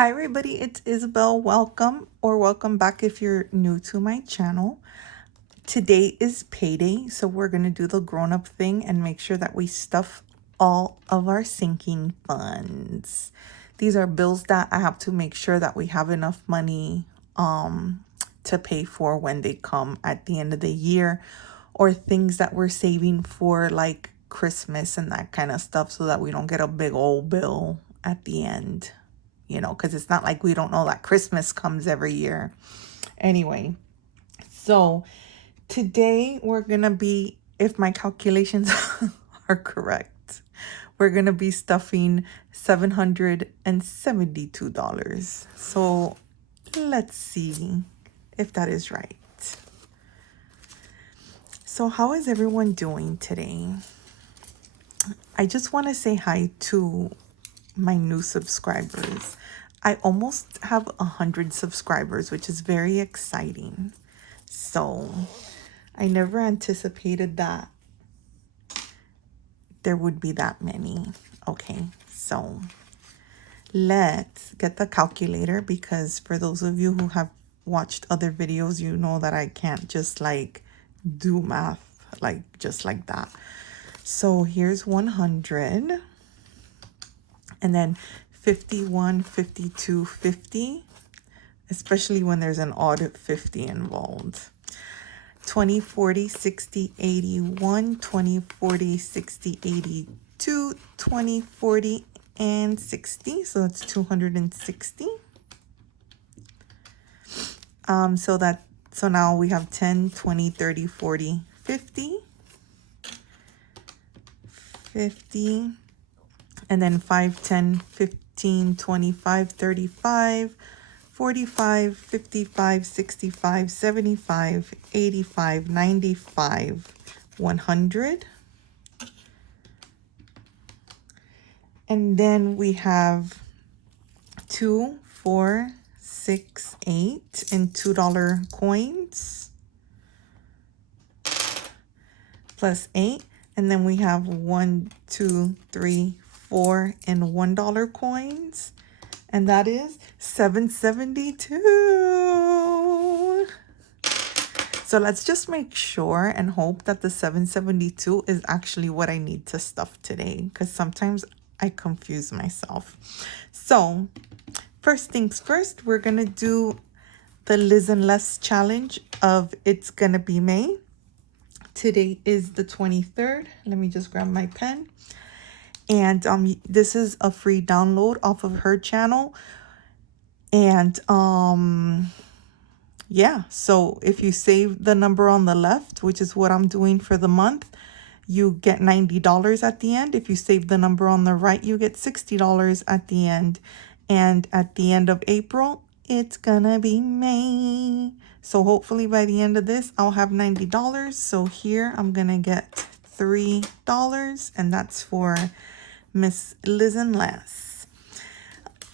Hi everybody, it's Isabel. Welcome back if you're new to my channel. Today is payday, so we're gonna do the grown-up thing and make sure that we stuff all of our sinking funds. These are bills that I have to make sure that we have enough money to pay for when they come at the end of the year, or things that we're saving for like Christmas and that kind of stuff, so that we don't get a big old bill at the end, because it's not like we don't know that Christmas comes every year. Anyway, so today we're going to be, if my calculations are correct, we're going to be stuffing $772. So let's see if that is right. So how is everyone doing today? I just want to say hi to my new subscribers. I almost have 100 subscribers, which is very exciting. So I never anticipated that there would be that many. Okay, so let's get the calculator, because for those of you who have watched other videos, you know that I can't just like do math like just like that. So here's 100, and then 51, 52, 50, especially when there's an odd 50 involved. 20, 40, 60, 81, 20, 40, 60, 82, 20, 40, and 60. So that's 260. So now we have 10, 20, 30, 40, 50, 50, and then 5, 10, 15, 25, 35, 45, 55, 65, 75, 85, 95, 100. And then we have 2, 4, 6, 8, and $2 coins, plus 8. And then we have 1, 2, 3, 4, and $1 coins. And that is 772. So let's just make sure and hope that the 772 is actually what I need to stuff today, because sometimes I confuse myself. So first things first, we're going to do the Liz and Les challenge of It's Gonna Be May. Today is the 23rd. Let me just grab my pen. And this is a free download off of her channel. And yeah, so if you save the number on the left, which is what I'm doing for the month, you get $90 at the end. If you save the number on the right, you get $60 at the end. And at the end of April, it's gonna be May. So hopefully by the end of this, I'll have $90. So here I'm gonna get $3, and that's for Miss Liz and Les.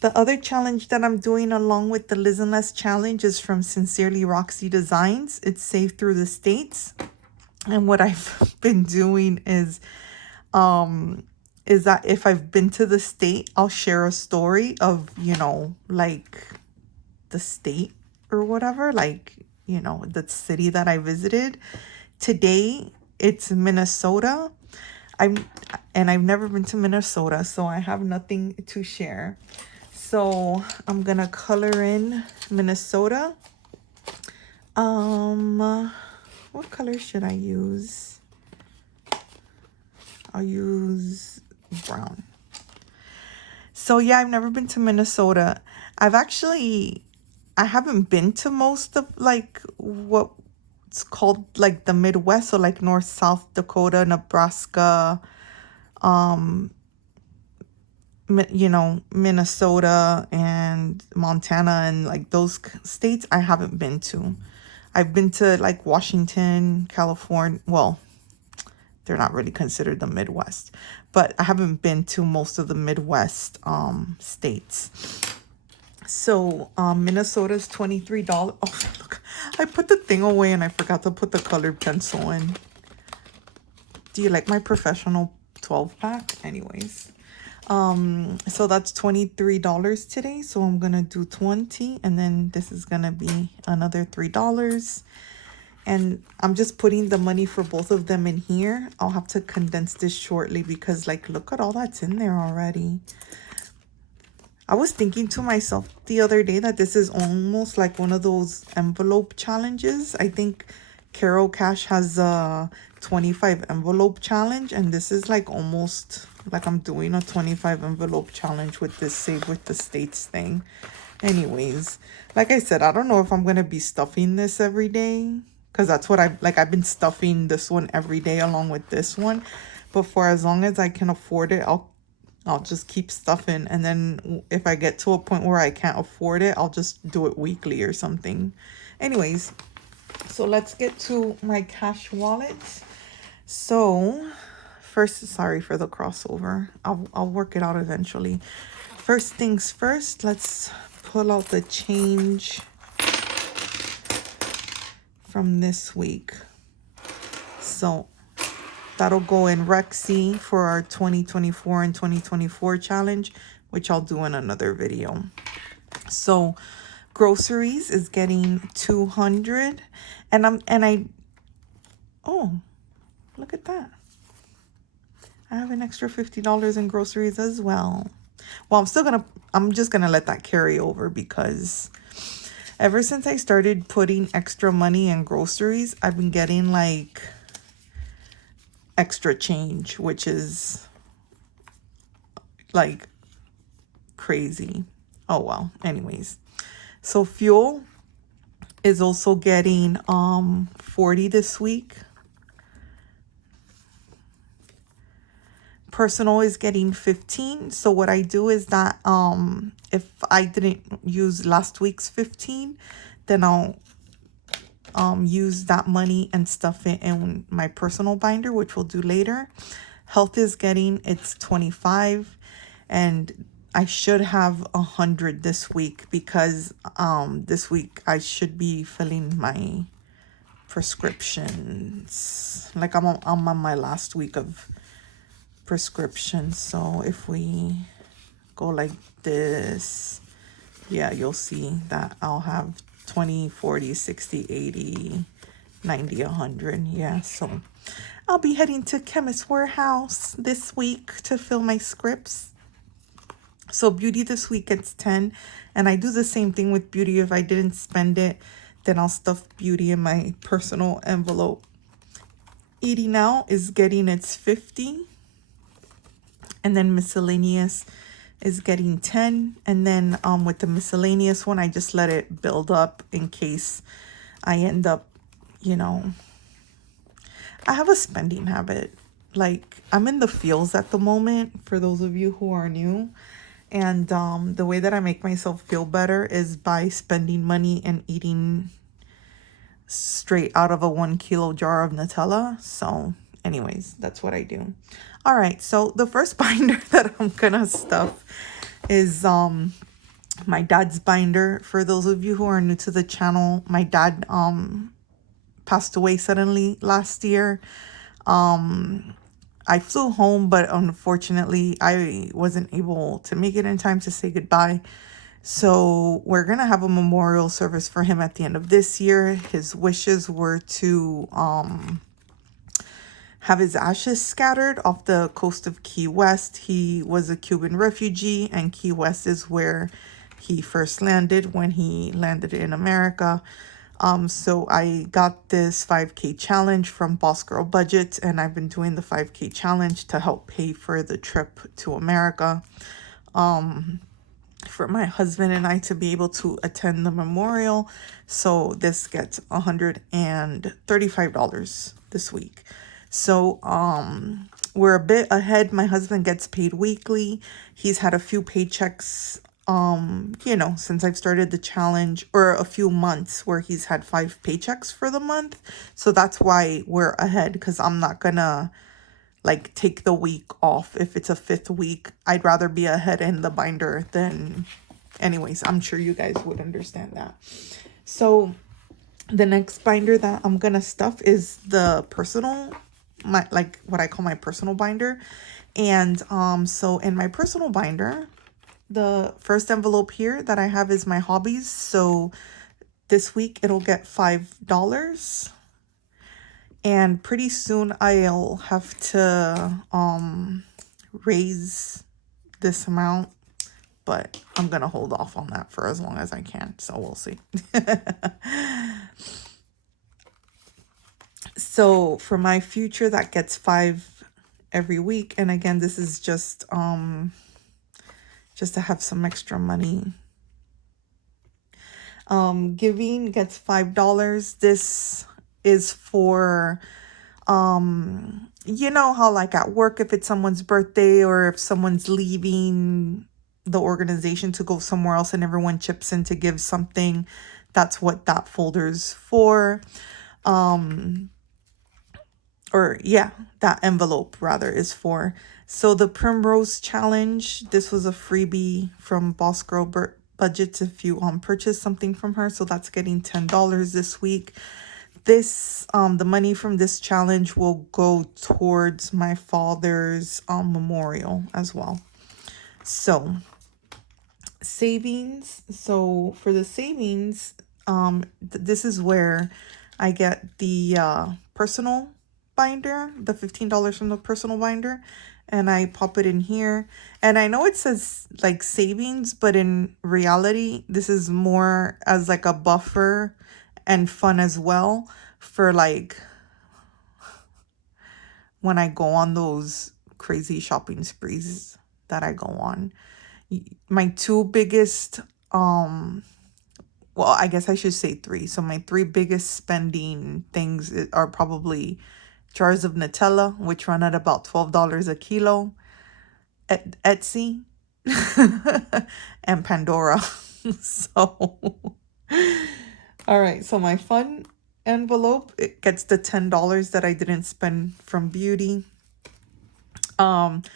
The other challenge that I'm doing along with the Liz and Les challenge is from SincerelyRoxy Designs. It's saved through the States. And what I've been doing is that if I've been to the state, I'll share a story of, like the state or whatever, like, the city that I visited. Today, it's Minnesota. I've never been to Minnesota, so I have nothing to share. So I'm gonna color in Minnesota. What color should I use? I'll use brown. So yeah, I've never been to Minnesota. I haven't been to most of like what's called like the Midwest, so like North, South Dakota, Nebraska, Minnesota and Montana, and like those states I haven't been to. I've been to like Washington, California. Well, they're not really considered the Midwest, but I haven't been to most of the Midwest states. So Minnesota's $23. Oh, look, I put the thing away and I forgot to put the colored pencil in. Do you like my professional 12-pack? Anyways. So that's $23 today. So I'm gonna do 20, and then this is gonna be another $3. And I'm just putting the money for both of them in here. I'll have to condense this shortly because, like, look at all that's in there already. I was thinking to myself the other day that this is almost like one of those envelope challenges. I think CAROCASH has a 25 envelope challenge, and this is like almost like I'm doing a 25 envelope challenge with this Save with the States thing. Anyways, like I said, I don't know if I'm going to be stuffing this every day, because that's what I've been stuffing this one every day along with this one. But for as long as I can afford it, I'll just keep stuffing. And then if I get to a point where I can't afford it, I'll just do it weekly or something. Anyways, so let's get to my cash wallet. So first, sorry for the crossover. I'll work it out eventually. First things first, let's pull out the change from this week. So that'll go in Roxy for our 2024 and 2024 challenge, which I'll do in another video. So groceries is getting 200, oh, look at that. I have an extra $50 in groceries as well. Well, I'm just gonna let that carry over, because ever since I started putting extra money in groceries, I've been getting like extra change, which is like crazy. Oh well, anyways. So fuel is also getting 40 this week. Personal is getting 15. So what I do is that if I didn't use last week's 15, then I'll use that money and stuff it in my personal binder, which we'll do later. Health is getting its 25, and I should have 100 this week, because this week I should be filling my prescriptions. Like I'm on my last week of prescriptions. So if we go like this, yeah, you'll see that I'll have 20, 40, 60, 80, 90, 100. Yeah, so I'll be heading to Chemist Warehouse this week to fill my scripts. So beauty this week gets 10, and I do the same thing with beauty. If I didn't spend it, then I'll stuff beauty in my personal envelope. Eating out is getting its 50, and then miscellaneous is getting 10. And then with the miscellaneous one, I just let it build up in case I end up, I have a spending habit. Like, I'm in the feels at the moment, for those of you who are new. And the way that I make myself feel better is by spending money and eating straight out of a 1 kilo jar of Nutella. So anyways, that's what I do. All right, so the first binder that I'm gonna stuff is my dad's binder. For those of you who are new to the channel, my dad passed away suddenly last year. I flew home, but unfortunately I wasn't able to make it in time to say goodbye. So we're going to have a memorial service for him at the end of this year. His wishes were to have his ashes scattered off the coast of Key West. He was a Cuban refugee, and Key West is where he first landed when he landed in America. So I got this 5K challenge from Boss Girl Budget, and I've been doing the 5K challenge to help pay for the trip to America. For my husband and I to be able to attend the memorial. So this gets $135 this week. So we're a bit ahead. My husband gets paid weekly. He's had a few paychecks since I've started the challenge, or a few months where he's had 5 paychecks for the month. So that's why we're ahead, because I'm not gonna like take the week off if it's a 5th week. I'd rather be ahead in the binder than, anyways, I'm sure you guys would understand that. So the next binder that I'm gonna stuff is the personal, what I call my personal binder. And so in my personal binder, the first envelope here that I have is my hobbies. So this week it'll get $5. And pretty soon I'll have to raise this amount, but I'm gonna hold off on that for as long as I can, so we'll see. So for my future, that gets 5 every week. And again, this is just to have some extra money. Giving gets $5. This is for you know how like at work, if it's someone's birthday or if someone's leaving the organization to go somewhere else and everyone chips in to give something, that's what that folder's for. Or yeah, that envelope rather is for. So the Primrose Challenge, this was a freebie from Boss Girl Budgets if you purchase something from her. So that's getting $10 this week. This the money from this challenge will go towards my father's memorial as well. So savings. So for the savings, this is where I get the personal binder, the $15 from the personal binder, and I pop it in here. And I know it says like savings, but in reality, this is more as like a buffer and fun as well for like when I go on those crazy shopping sprees that I go on. My two biggest well, I guess I should say 3. So my 3 biggest spending things are probably jars of Nutella, which run at about $12 a kilo at Etsy, and Pandora. So, all right. So my fun envelope, it gets the $10 that I didn't spend from beauty. But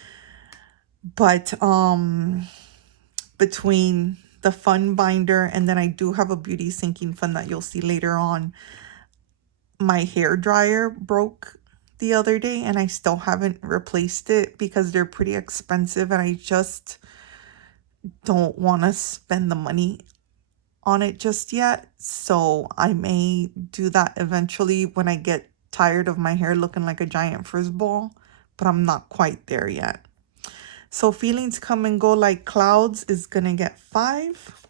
between the fun binder and then I do have a beauty sinking fund that you'll see later on, my hair dryer broke the other day and I still haven't replaced it because they're pretty expensive and I just don't want to spend the money on it just yet. So I may do that eventually when I get tired of my hair looking like a giant frisbee, but I'm not quite there yet. So feelings come and go like clouds is gonna get 5.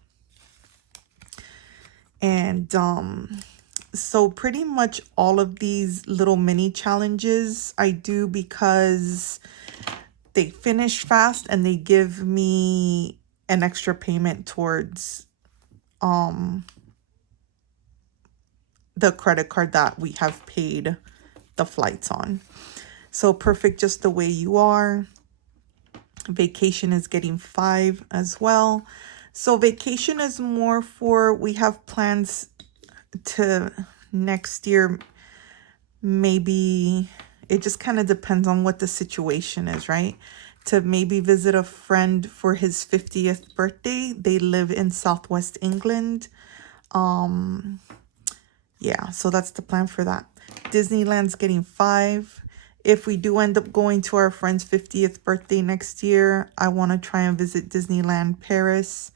And so pretty much all of these little mini challenges I do because they finish fast and they give me an extra payment towards the credit card that we have paid the flights on. So perfect just the way you are. Vacation is getting 5 as well. So vacation is more for, we have plans to next year. Maybe it just kind of depends on what the situation is, right? To maybe visit a friend for his 50th birthday. They live in Southwest England. Yeah, so that's the plan for that. Disneyland's getting 5. If we do end up going to our friend's 50th birthday next year, I want to try and visit Disneyland Paris.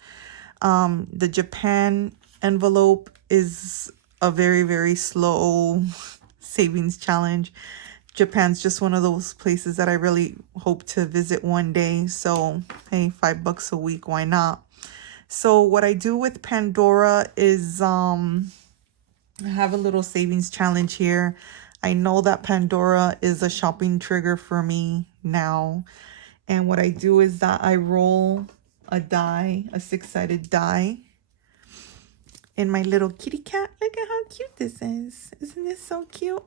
The Japan envelope is a very, very slow savings challenge. Japan's just one of those places that I really hope to visit one day. So, hey, $5 a week, why not? So what I do with Pandora is I have a little savings challenge here. I know that Pandora is a shopping trigger for me now. And what I do is that I roll a die, a 6-sided die, in my little kitty cat. Look at how cute this is. Isn't this so cute?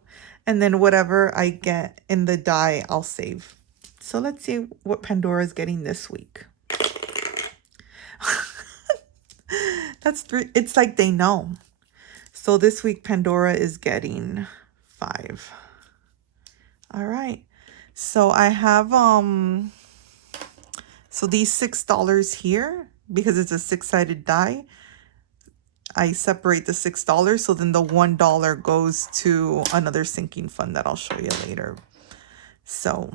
And then whatever I get in the die, I'll save. So let's see what Pandora is getting this week. That's 3. It's like they know. So this week, Pandora is getting 5. All right. So I have, so these $6 here, because it's a 6-sided die, I separate the $6. So then the $1 goes to another sinking fund that I'll show you later. So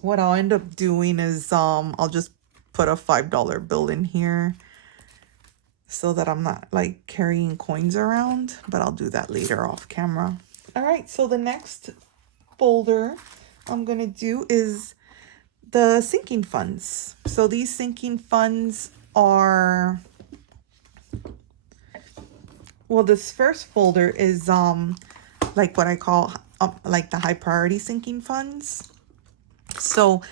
what I'll end up doing is I'll just put a $5 bill in here so that I'm not like carrying coins around, but I'll do that later off camera. All right, so the next folder I'm gonna do is the sinking funds. So these sinking funds are, well, this first folder is like what I call like the high priority sinking funds. So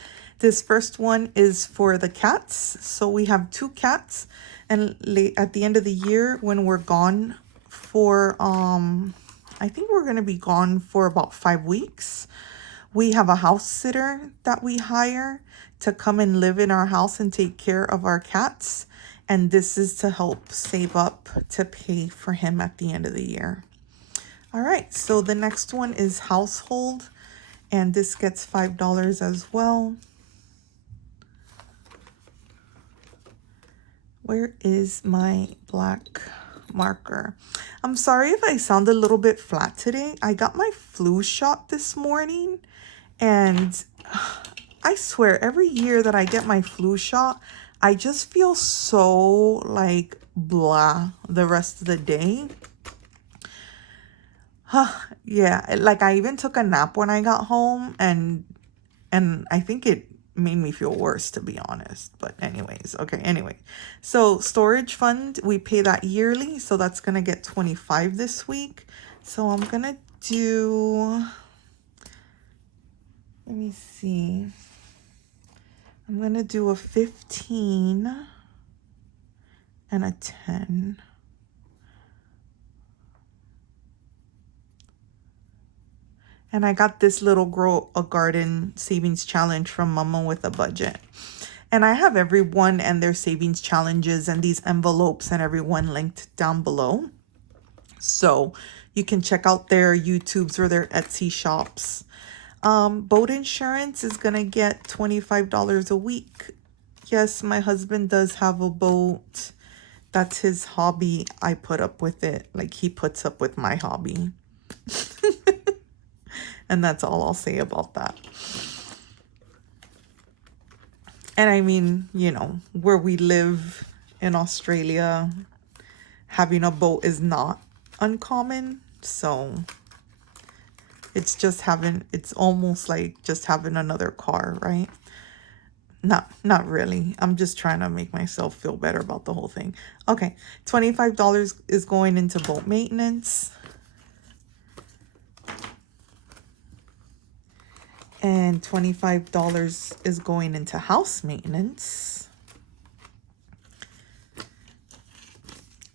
this first one is for the cats. So we have 2 cats, and at the end of the year when we're gone for I think we're going to be gone for about 5 weeks. We have a house sitter that we hire to come and live in our house and take care of our cats. And this is to help save up to pay for him at the end of the year. All right, so the next one is household, and this gets $5 as well. Where is my black marker? I'm sorry if I sound a little bit flat today. I got my flu shot this morning, and I swear every year that I get my flu shot, I just feel so like blah the rest of the day. Yeah, like I even took a nap when I got home, and I think it made me feel worse, to be honest. But anyways, okay, anyway. So storage fund, we pay that yearly, so that's gonna get 25 this week. So I'm gonna do, let me see. I'm gonna do a 15 and a 10. And I got this little grow a garden savings challenge from Mumma with a budget. And I have everyone and their savings challenges and these envelopes and everyone linked down below. So you can check out their YouTubes or their Etsy shops. Boat insurance is going to get $25 a week. Yes, my husband does have a boat. That's his hobby. I put up with it. Like he puts up with my hobby. And that's all I'll say about that. And I mean, you know, where we live in Australia, having a boat is not uncommon. So it's just having, it's almost like just having another car, right? Not really. I'm just trying to make myself feel better about the whole thing. Okay, $25 is going into boat maintenance. And $25 is going into house maintenance.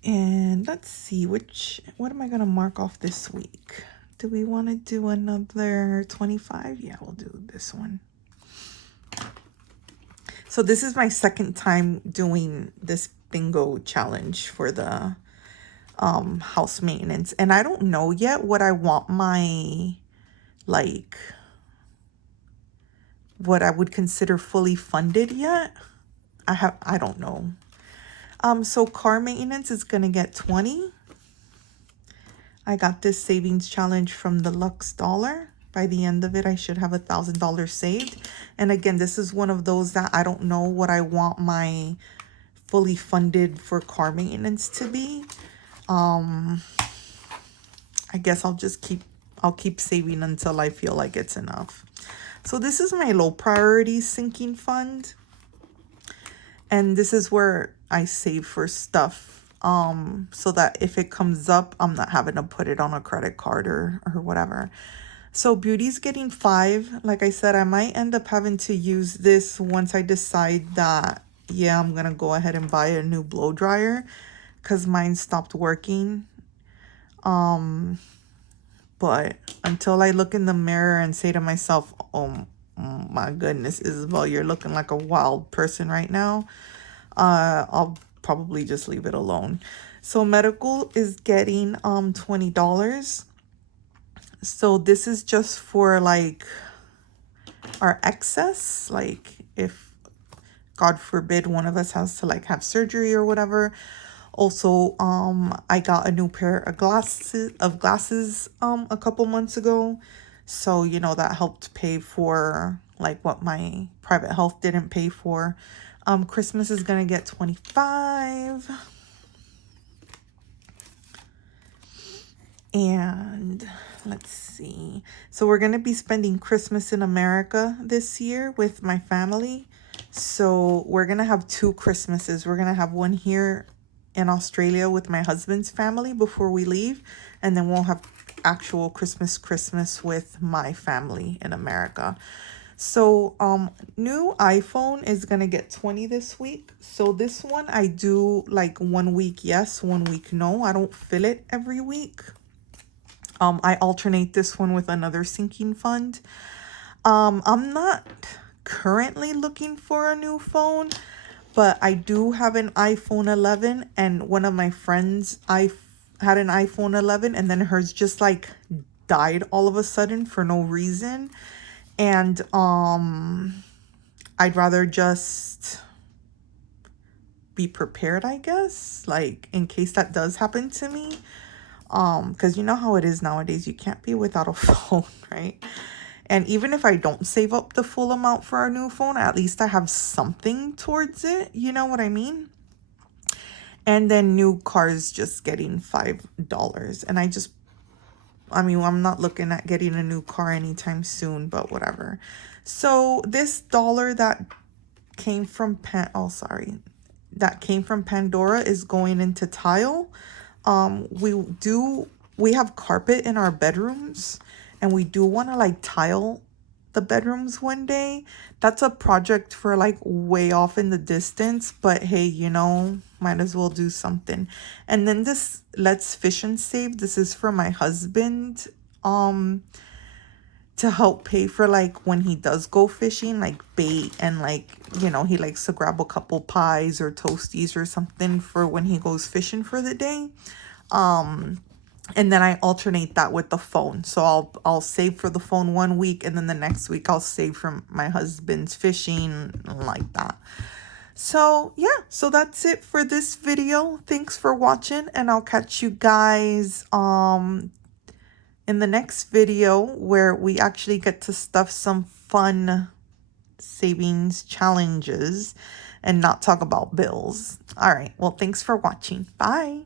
And let's see, what am I going to mark off this week? Do we want to do another 25? Yeah, we'll do this one. So this is my second time doing this bingo challenge for the house maintenance. And I don't know yet what I want my, like, what I would consider fully funded yet. I don't know. So car maintenance is gonna get 20. I got this savings challenge from the Luxe dollar. By the end of it, I should have $1,000 saved. And again, this is one of those that I don't know what I want my fully funded for car maintenance to be. I guess I'll keep saving until I feel like it's enough. So this is my low priority sinking fund. And this is where I save for stuff. So that if it comes up, I'm not having to put it on a credit card or whatever. So beauty's getting 5. Like I said, I might end up having to use this once I decide that, yeah, I'm going to go ahead and buy a new blow dryer because mine stopped working. But until I look in the mirror and say to myself, oh my goodness, Isabel, you're looking like a wild person right now, I'll probably just leave it alone. So medical is getting $20. So this is just for like our excess, like if God forbid one of us has to like have surgery or whatever. Also, I got a new pair of glasses a couple months ago. So, you know, that helped pay for like what my private health didn't pay for. Christmas is gonna get 25. And let's see. So we're going to be spending Christmas in America this year with my family. So we're going to have 2 Christmases. We're going to have one here in Australia with my husband's family before we leave. And then we'll have actual Christmas with my family in America. So new iPhone is gonna get 20 this week. So this one I do like 1 week yes, 1 week no. I don't fill it every week. I alternate this one with another sinking fund. I'm not currently looking for a new phone, but I do have an iPhone 11, and one of my friends had an iPhone 11, and then hers just like died all of a sudden for no reason. And I'd rather just be prepared, I guess, like in case that does happen to me. Because you know how it is nowadays, you can't be without a phone, right? And even if I don't save up the full amount for a new phone, at least I have something towards it, you know what I mean? And then new cars just getting $5. And I'm not looking at getting a new car anytime soon, but whatever. So this dollar that came from that came from Pandora is going into tile. We have carpet in our bedrooms, and we do want to like tile the bedrooms one day. That's a project for like way off in the distance, but hey, you know, might as well do something. And then this Let's Fish and Save, this is for my husband, to help pay for like when he does go fishing, like bait, and like, you know, he likes to grab a couple pies or toasties or something for when he goes fishing for the day. And then I alternate that with the phone. So I'll save for the phone 1 week, and then the next week I'll save from my husband's fishing, like that. So yeah, so that's it for this video. Thanks for watching, and I'll catch you guys in the next video, where we actually get to stuff some fun savings challenges and not talk about bills. All right, well, thanks for watching. Bye.